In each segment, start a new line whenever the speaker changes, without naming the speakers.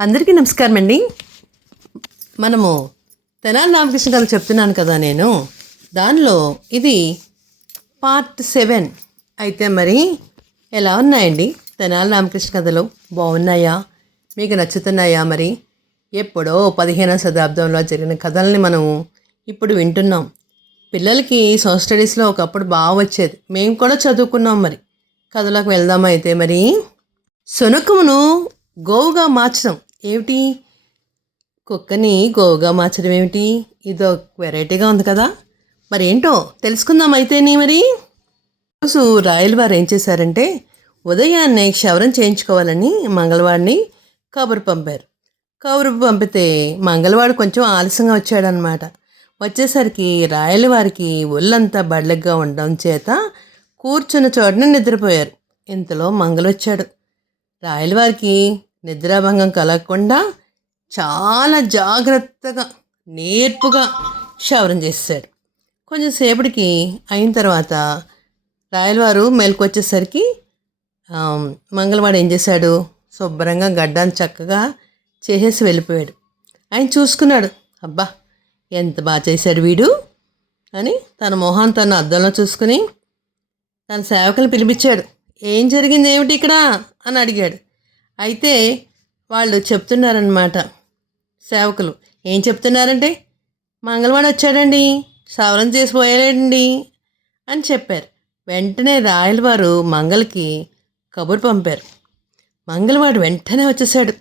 అందరికీ నమస్కారం అండి మనము తెనాలి రామకృష్ణ గారు చెప్తున్నాను కదా నేను. దానిలో ఇది పార్ట్ సెవెన్ అయితే మరి ఎలా ఉన్నాయండి? తెనాలి రామకృష్ణ కథలు బాగున్నాయా? మీకు నచ్చుతున్నాయా మరి? ఎప్పుడో పదిహేనవ శతాబ్దంలో జరిగిన కథల్ని మనము ఇప్పుడు వింటున్నాం. పిల్లలకి సోషల్ స్టడీస్లో ఒకప్పుడు బాగా వచ్చేది. మేము కూడా చదువుకున్నాం మరి. కథలోకి వెళ్దామా అయితే మరి. శునకమును గోవుగా మార్చడం ఏమిటి? కుక్కని గోవుగా మార్చడం ఏమిటి? ఇదో వెరైటీగా ఉంది కదా. మరి ఏంటో తెలుసుకుందాం అయితేనే మరి. రోజు రాయల వారు ఏం చేశారంటే ఉదయాన్నే క్షవరం చేయించుకోవాలని మంగళవాడిని కబురు పంపారు. కబురు పంపితే మంగళవాడు కొంచెం ఆలస్యంగా వచ్చాడనమాట వచ్చేసరికి రాయల వారికి ఒళ్ళంతా బడ్లగ్గా ఉండడం చేత కూర్చున్న చోటన నిద్రపోయారు. ఇంతలో మంగళ వచ్చాడు రాయలవారికి నిద్రాభంగం కలగకుండా చాలా జాగ్రత్తగా నేర్పుగా క్షవరం చేశాడు. కొంచెం సేపటికి అయిన తర్వాత రాయలవారు మేల్కొచ్చేసరికి మంగళవాడు ఏం చేశాడు? శుభ్రంగా గడ్డాన్ని చక్కగా చేసేసి వెళ్ళిపోయాడు. ఆయన చూసుకున్నాడు అబ్బా ఎంత బాగా చేశాడు వీడు అని తన మొహాన్ని తన అద్దంలో చూసుకుని తన సేవకులు పిలిపించాడు. ఏం జరిగింది ఏమిటి ఇక్కడ? అని అడిగాడు. అయితే వాళ్ళు చెప్తున్నారనమాట సేవకులు. ఏం చెప్తున్నారంటే మంగళవాడు వచ్చాడండి సవరం చేసి పోయాడండి అని చెప్పారు. వెంటనే రాయలవారు మంగళకి కబురు పంపారు. మంగళవాడు వెంటనే వచ్చేసాడు.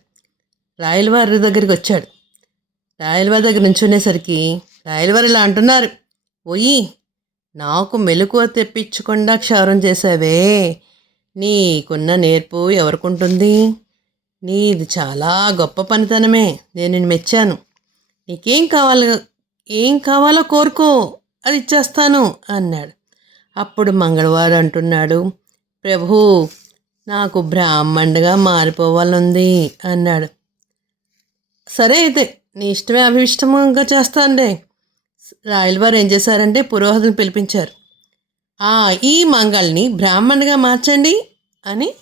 రాయలవారి దగ్గరికి వచ్చాడు. రాయలవారి దగ్గర నుంచునేసరికి రాయలవారు ఇలా అంటున్నారు. పోయి నాకు మెలకువ తెప్పించకుండా క్షవరం చేసావే నీకున్న నేర్పు ఎవరికుంటుంది? నీది చాలా గొప్ప పనితనమే. నేను నిన్ను మెచ్చాను. నీకేం కావాలి ఏం కావాలో కోరుకో. అది ఇచ్చేస్తాను అన్నాడు. అప్పుడు మంగళవారు అంటున్నాడు. ప్రభు నాకు బ్రాహ్మణుడిగా మారిపోవాలనుంది అన్నాడు. సరే అయితే నీ ఇష్టమే అభిష్టంగా చేస్తానులే. రాయలవారు ఏం చేశారంటే పురోహితులు పిలిపించారు. ఆ ఈ మంగళని బ్రాహ్మణుగా మార్చండి అని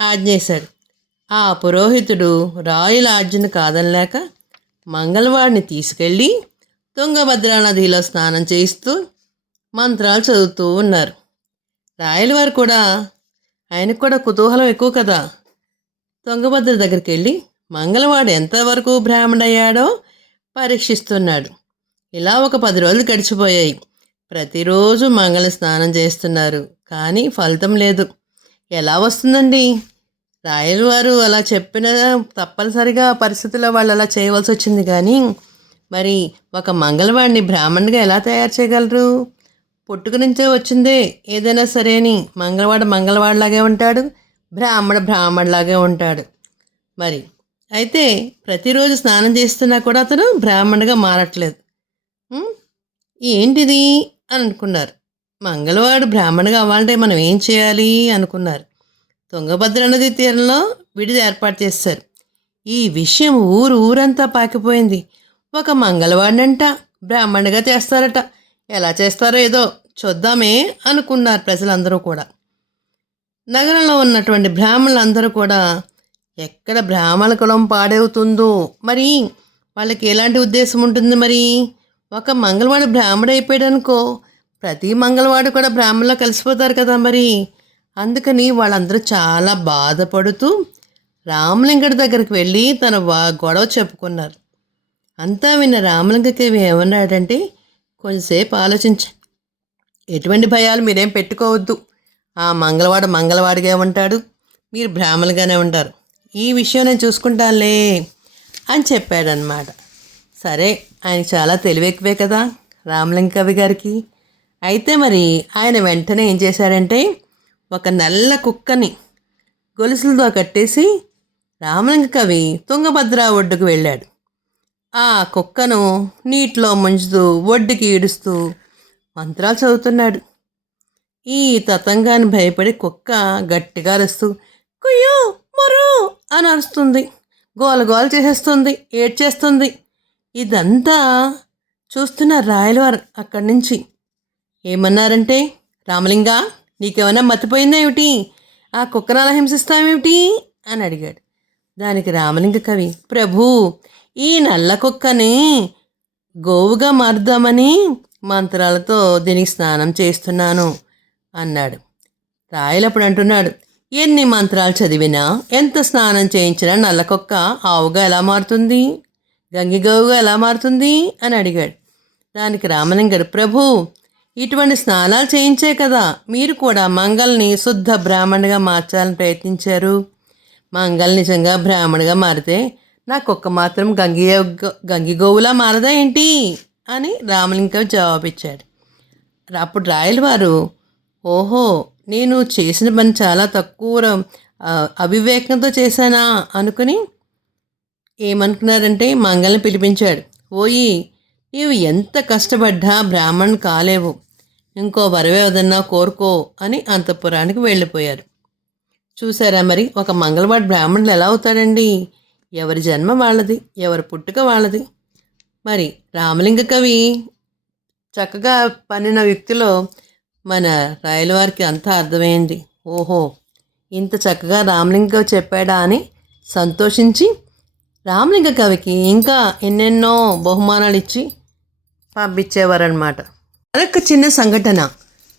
ఆజ్ఞేశాడు ఆ పురోహితుడు రాయుల ఆజ్ఞను కాదనలేక మంగళవాడిని తీసుకెళ్ళి తుంగభద్రా నదిలో స్నానం చేయిస్తూ మంత్రాలు చదువుతూ ఉన్నారు. రాయలవారు కూడా ఆయనకు కూడా కుతూహలం ఎక్కువ కదా. తుంగభద్ర దగ్గరికి వెళ్ళి మంగళవాడు ఎంతవరకు బ్రాహ్మణయ్యాడో పరీక్షిస్తున్నాడు. ఇలా ఒక పది రోజులు గడిచిపోయాయి. ప్రతిరోజు మంగళ స్నానం చేస్తున్నారు కానీ ఫలితం లేదు. ఎలా వస్తుందండి? రాయల వారు అలా చెప్పిన తప్పనిసరిగా పరిస్థితుల్లో వాళ్ళు అలా చేయవలసి వచ్చింది కానీ మరి ఒక మంగళవాడిని బ్రాహ్మణుడిగా ఎలా తయారు చేయగలరు? పుట్టుక నుంచే వచ్చిందే ఏదైనా సరే అని మంగళవాడు మంగళవాడిలాగే ఉంటాడు బ్రాహ్మణ బ్రాహ్మణులాగే ఉంటాడు. మరి అయితే ప్రతిరోజు స్నానం చేస్తున్నా కూడా అతను బ్రాహ్మణుడిగా మారట్లేదు. ఏంటిది? అని అనుకున్నారు. మంగళవాడు బ్రాహ్మణుగా అవ్వాలంటే మనం ఏం చేయాలి? అనుకున్నారు. తుంగభద్ర నది తీరంలో విడిది ఏర్పాటు చేశారు ఈ విషయం ఊరు ఊరంతా పాకిపోయింది. ఒక మంగళవాడినంట బ్రాహ్మణుగా చేస్తారట. ఎలా చేస్తారో ఏదో చూద్దామే అనుకున్నారు ప్రజలందరూ కూడా. నగరంలో ఉన్నటువంటి బ్రాహ్మణులందరూ కూడా ఎక్కడ బ్రాహ్మణ కులం పాడవుతుందో మరి వాళ్ళకి ఎలాంటి ఉద్దేశం ఉంటుంది మరి? ఒక మంగళవాడు బ్రాహ్మడు అయిపోయాడు అనుకో ప్రతి మంగళవాడు కూడా బ్రాహ్మణులో కలిసిపోతారు కదా మరి. అందుకని వాళ్ళందరూ చాలా బాధపడుతూ రామలింగడి దగ్గరికి వెళ్ళి తన వా- గొడవ చెప్పుకున్నారు. అంతా విన్న రామలింగకేవి ఏమన్నాడంటే కొంచెంసేపు ఆలోచించ ఎటువంటి భయాలు మీరేం పెట్టుకోవద్దు. ఆ మంగళవాడు మంగళవాడిగా ఉంటాడు. మీరు బ్రాహ్మణులుగానే ఉంటారు. ఈ విషయం నేను చూసుకుంటానులే అని చెప్పాడనమాట సరే ఆయన చాలా తెలివెక్కువే కదా రామలింగ కవి గారికి. అయితే మరి ఆయన వెంటనే ఏం చేశాడంటే ఒక నల్ల కుక్కని గొలుసులతో కట్టేసి రామలింగ కవి తుంగభద్ర ఒడ్డుకు వెళ్ళాడు. ఆ కుక్కను నీటిలో ముంచుతూ ఒడ్డుకి ఈడుస్తూ మంత్రాలు చదువుతున్నాడు. ఈ తతంగాన్ని భయపడి కుక్క గట్టిగా అరుస్తూ కుయ్యో మరో అని అరుస్తుంది. గోల గోల చేసేస్తుంది ఏడ్చేస్తుంది. ఇదంతా చూస్తున్న రాయలవారు అక్కడి నుంచి. ఏమన్నారంటే రామలింగా నీకేమైనా మతిపోయిందా ఏమిటి? ఆ కుక్కను హింసిస్తామేమిటి అని అడిగాడు. దానికి రామలింగ కవి ప్రభు ఈ నల్ల కుక్కని గోవుగా మారుద్దామని మంత్రాలతో దీనికి స్నానం చేస్తున్నాను అన్నాడు. రాయలప్పుడు అంటున్నాడు ఎన్ని మంత్రాలు చదివినా ఎంత స్నానం చేయించినా నల్ల కుక్క ఆవుగా ఎలా మారుతుంది? గంగిగోవుగా ఎలా మారుతుంది? అని అడిగాడు. దానికి రామలింగడు ప్రభు ఇటువంటి స్నానాలు చేయించే కదా మీరు కూడా మంగల్ని శుద్ధ బ్రాహ్మణుగా మార్చాలని ప్రయత్నించారు. మంగల్ నిజంగా బ్రాహ్మణుగా మారితే నా కుక్క మాత్రం గంగి గంగిగోవులా మారదా ఏంటి? అని రామలింగ జవాబిచ్చాడు. అప్పుడు రాయల వారు ఓహో నేను చేసిన పని చాలా తక్కువ అవివేకంతో చేశానా? అనుకుని ఏమనుకున్నారంటే మంగళని పిలిపించాడు. ఓయి నీవు ఎంత కష్టపడ్డా బ్రాహ్మణ్ కాలేవు. ఇంకో వరవేదన్నా కోరుకో అని అంతఃపురానికి వెళ్ళిపోయారు. చూసారా మరి ఒక మంగళవాడు బ్రాహ్మణులు ఎలా అవుతాడండి? ఎవరి జన్మ వాళ్ళది? ఎవరి పుట్టుక వాళ్ళది? మరి రామలింగ కవి చక్కగా పన్నిన వ్యక్తిలో మన రాయల వారికి అంతా అర్థమైంది ఓహో ఇంత చక్కగా రామలింగ కవి చెప్పాడా అని సంతోషించి రామలింగ కవికి ఇంకా ఎన్నెన్నో బహుమానాలు ఇచ్చి పంపించేవారనమాట మరొక చిన్న సంఘటన.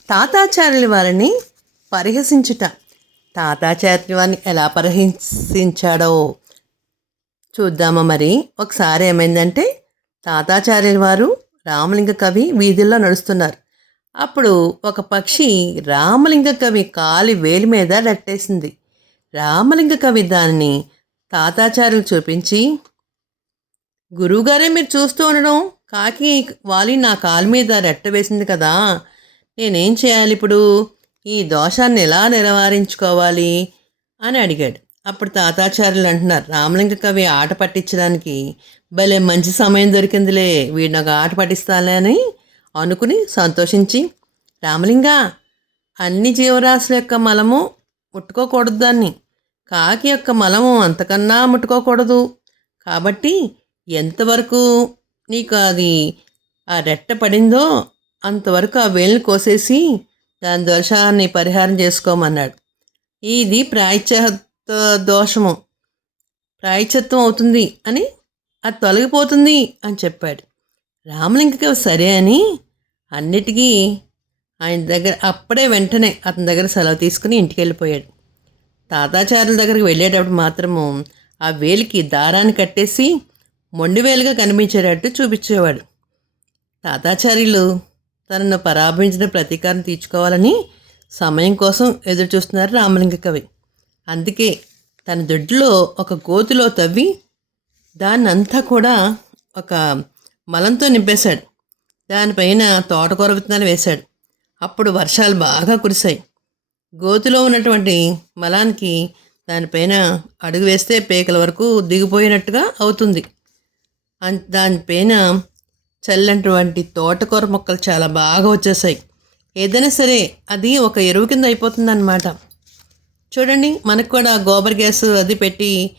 తాతాచార్యుల వారిని పరిహసించుట. తాతాచార్యుల వారిని ఎలా పరిహసించాడో చూద్దామా మరి. ఒకసారి ఏమైందంటే తాతాచార్యుల వారు రామలింగ కవి వీధుల్లో నడుస్తున్నారు. అప్పుడు ఒక పక్షి రామలింగ కవి కాలి వేలి మీద రట్టేసింది రామలింగ కవి దానిని తాతాచారులు చూపించి గురువుగారే మీరు చూస్తూ ఉండడం కాకి వాలి నా కాలు మీద రెట్ట వేసింది కదా నేనేం చేయాలి ఇప్పుడు? ఈ దోషాన్ని ఎలా నివారించుకోవాలి అని అడిగాడు. అప్పుడు తాతాచార్యులు అంటున్నారు రామలింగ కవి ఆట పట్టించడానికి భలే మంచి సమయం దొరికిందిలే వీడు నాకు ఆట పట్టిస్తాలే అని అనుకుని సంతోషించి రామలింగ అన్ని జీవరాశుల యొక్క మలము ముట్టుకోకూడదు దాన్ని. కాకి యొక్క మలము అంతకన్నా ముట్టుకోకూడదు. కాబట్టి ఎంతవరకు నీకు అది ఆ రెట్ట పడిందో అంతవరకు ఆ వేలిని కోసేసి దాని దోషాన్ని పరిహారం చేసుకోమన్నాడు. ఇది ప్రాయశ్చిత్త దోషము. ప్రాయశ్చిత్తం అవుతుంది అని అది తొలగిపోతుంది అని చెప్పాడు. రామలింగకి సరే అని అన్నిటికీ ఆయన దగ్గర అప్పుడే వెంటనే అతని దగ్గర సెలవు తీసుకుని ఇంటికి వెళ్ళిపోయాడు. తాతాచారుల దగ్గరికి వెళ్ళేటప్పుడు మాత్రము ఆ వేలికి దారాన్ని కట్టేసి మొండివేలుగా కనిపించేటట్టు చూపించేవాడు. తాతాచార్యులు తనను పరాభించిన ప్రతీకారం తీర్చుకోవాలని సమయం కోసం ఎదురు చూస్తున్నారు రామలింగ కవి. అందుకే తన దొడ్లో ఒక గోతులో తవ్వి దాన్నంతా కూడా ఒక మలంతో నింపేశాడు. దానిపైన తోటకూర విత్తనాలు వేశాడు. అప్పుడు వర్షాలు బాగా కురిశాయి. గోతిలో ఉన్నటువంటి మలానికి దానిపైన అడుగు వేస్తే పేకల వరకు దిగిపోయినట్టుగా అవుతుంది. అన్- దానిపైన చల్లనటువంటి తోటకూర మొక్కలు చాలా బాగా వచ్చేసాయి. ఏదైనా సరే అది ఒక ఎరువు కింద అయిపోతుందన్నమాట. చూడండి మనకు కూడా గోబర్ గ్యాస్ అది పెట్టి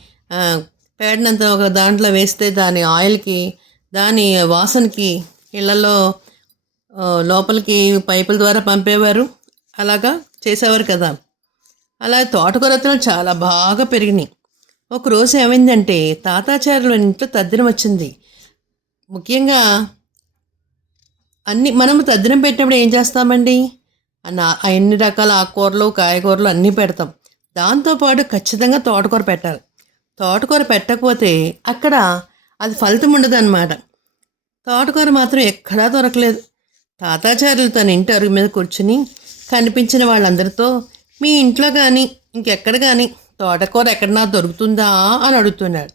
పేడనంత ఒక దాంట్లో వేస్తే దాని ఆయిల్కి దాని వాసనకి ఇళ్ళలో లోపలికి పైపుల ద్వారా పంపేవారు. అలాగా చేసేవారు కదా. అలా తోటకూర విత్తనాలు చాలా బాగా పెరిగినాయి. ఒకరోజు ఏమైందంటే తాతాచార్యుల ఇంట్లో తద్దినం వచ్చింది. ముఖ్యంగా అన్ని మనము తద్దినం పెట్టినప్పుడు ఏం చేస్తామండి? అన్న అన్ని రకాల ఆకుకూరలు కాయగూరలు అన్నీ పెడతాం. దాంతోపాటు ఖచ్చితంగా తోటకూర పెట్టాలి. తోటకూర పెట్టకపోతే అక్కడ అది ఫలితం ఉండదు అనమాట తోటకూర మాత్రం ఎక్కడా దొరకలేదు. తాతాచార్యులు తన ఇంటి అరుగు మీద కూర్చుని కనిపించిన వాళ్ళందరితో మీ ఇంట్లో కానీ ఇంకెక్కడ కానీ తోటకూర ఎక్కడన్నా దొరుకుతుందా? అని అడుగుతున్నాడు.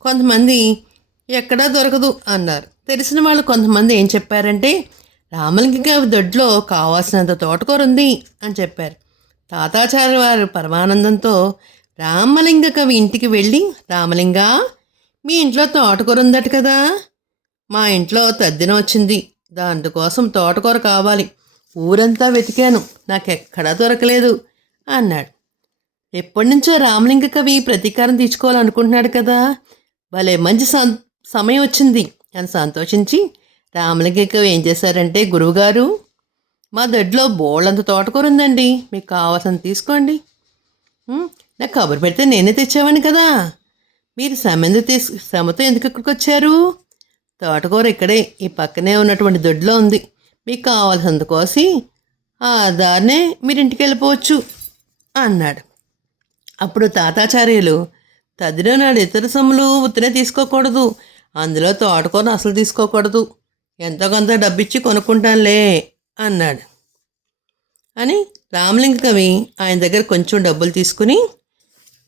కొంతమంది ఎక్కడా దొరకదు అన్నారు. తెలిసిన వాళ్ళు కొంతమంది ఏం చెప్పారంటే రామలింగ దొడ్లో కావాల్సినంత తోటకూర ఉంది అని చెప్పారు. తాతాచార్య వారు పరమానందంతో రామలింగ కవి ఇంటికి వెళ్ళి రామలింగ మీ ఇంట్లో తోటకూర ఉందట కదా మా ఇంట్లో తద్దిన వచ్చింది దానికోసం తోటకూర కావాలి ఊరంతా వెతికాను. నాకెక్కడా దొరకలేదు అన్నాడు. ఎప్పటినుంచో రామలింగ కవి ప్రతీకారం తీర్చుకోవాలనుకుంటున్నాడు కదా. భలే మంచి సం సమయం వచ్చింది. అని సంతోషించి రామలింగ కవి ఏం చేశారంటే గురువుగారు మా దొడ్లో బోళ్ళంత తోటకూర ఉందండి. మీకు కావాల్సింది తీసుకోండి. నాకు కబురు పెడితే నేనే తెచ్చావని కదా. మీరు సమంది తీసు శ్రమతో ఎందుకు ఇక్కడికి వచ్చారు తోటకూర ఇక్కడే ఈ పక్కనే ఉన్నటువంటి దొడ్లో ఉంది. మీకు కావాల్సినంత కోసి ఆ దారినే మీరు ఇంటికి వెళ్ళిపోవచ్చు అన్నాడు. అప్పుడు తాతాచార్యులు తదిలో నాడు ఇతర సొమ్ములు ఉత్తనే తీసుకోకూడదు. అందులో తోటకూర అసలు తీసుకోకూడదు. ఎంతో కొంత డబ్బిచ్చి కొనుక్కుంటానులే అన్నాడు. అని రామలింగ కవి ఆయన దగ్గర కొంచెం డబ్బులు తీసుకుని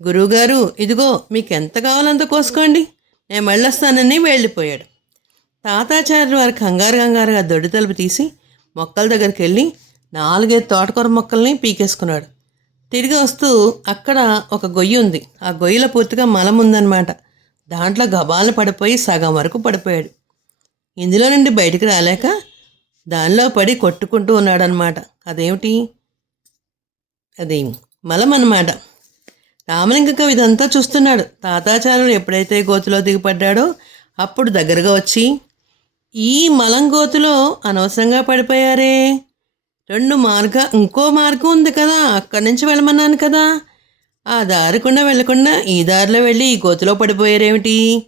గురువుగారు ఇదిగో మీకు ఎంత కావాలంత కోసుకోండి. నేను మళ్ళొస్తానని వెళ్ళిపోయాడు. తాతాచార్యులు వారి కంగారు కంగారుగా దొడ్డి తలుపు తీసి మొక్కల దగ్గరికి వెళ్ళి నాలుగైదు తోటకూర మొక్కల్ని పీకేసుకున్నాడు. తిరిగి వస్తూ అక్కడ ఒక గొయ్యి ఉంది. ఆ గొయ్యిలో పూర్తిగా మలం ఉందన్నమాట. దాంట్లో గబాలను పడిపోయి సగం వరకు పడిపోయాడు. ఇందులో నుండి బయటికి రాలేక దానిలో పడి కొట్టుకుంటూ ఉన్నాడనమాట అదేమిటి? అది మలం అన్నమాట. రామలింగ కవి ఇదంతా చూస్తున్నాడు. తాతాచార్యుడు ఎప్పుడైతే గోతులో దిగిపడ్డాడో అప్పుడు దగ్గరగా వచ్చి ఈ మలం గోతులో అనవసరంగా పడిపోయారే. రెండు మార్గ ఇంకో మార్గం ఉంది కదా. అక్కడి నుంచి వెళ్ళమన్నాను కదా. ఆ దారికుండా వెళ్ళకుండా ఈ దారిలో వెళ్ళి ఈ గోతులో పడిపోయారేమిటి?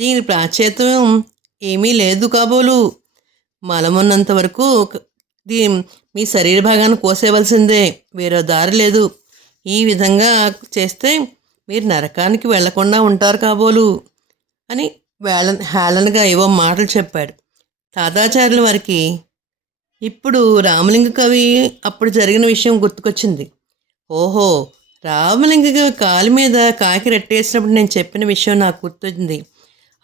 దీని ప్రాచ్యత్వం ఏమీ లేదు కాబోలు. మలమున్నంత వరకు మీ శరీర భాగాన్ని కోసేవలసిందే వేరే దారి లేదు. ఈ విధంగా చేస్తే మీరు నరకానికి వెళ్ళకుండా ఉంటారు కాబోలు అని వేళ హేళనగా ఏవో మాటలు చెప్పాడు. తాతాచార్యుల వారికి ఇప్పుడు రామలింగ కవి అప్పుడు జరిగిన విషయం గుర్తుకొచ్చింది. ఓహో రామలింగ కవి కాలు మీద కాకి రెట్టేసినప్పుడు నేను చెప్పిన విషయం నాకు గుర్తుంది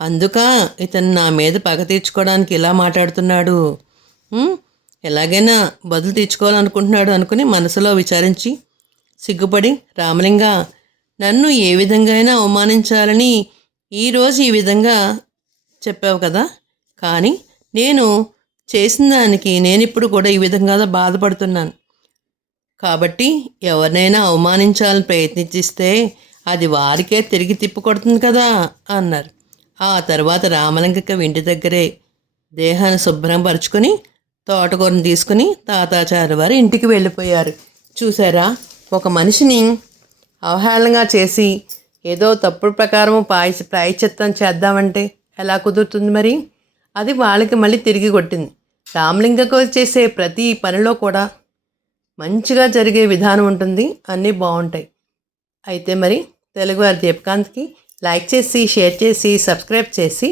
అందుక ఇతను నా మీద పగ తీర్చుకోవడానికి ఇలా మాట్లాడుతున్నాడు. ఎలాగైనా బదులు తీర్చుకోవాలనుకుంటున్నాడు అనుకుని మనసులో విచారించి సిగ్గుపడి రామలింగ నన్ను ఏ విధంగా అయినా అవమానించాలని ఈరోజు ఈ విధంగా చెప్పావు కదా? కానీ నేను చేసిన దానికి నేను ఇప్పుడు కూడా ఈ విధంగా బాధపడుతున్నాను. కాబట్టి ఎవరినైనా అవమానించాలని ప్రయత్నిస్తే అది వారికే తిరిగి తిప్పికొడుతుంది కదా అన్నారు. ఆ తర్వాత రామలింగక ఇంటి దగ్గరే దేహాన్ని శుభ్రంపరుచుకొని తోటకూరని తీసుకుని తాతాచారి వారు ఇంటికి వెళ్ళిపోయారు. చూసారా ఒక మనిషిని అవహేళనగా చేసి ఏదో తప్పుడు ప్రకారం పాయ ప్రాయచిత్తం చేద్దామంటే ఎలా కుదురుతుంది మరి? అది వాళ్ళకి మళ్ళీ తిరిగి కొట్టింది. రామలింగకు చేసే ప్రతి పనిలో కూడా మంచిగా జరిగే విధానం ఉంటుంది. అన్నీ బాగుంటాయి. అయితే మరి తెలుగువారి దీపకాంత్కి లైక్ చేసి షేర్ చేసి సబ్స్క్రైబ్ చేసి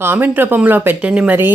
కామెంట్ రూపంలో పెట్టండి మరి.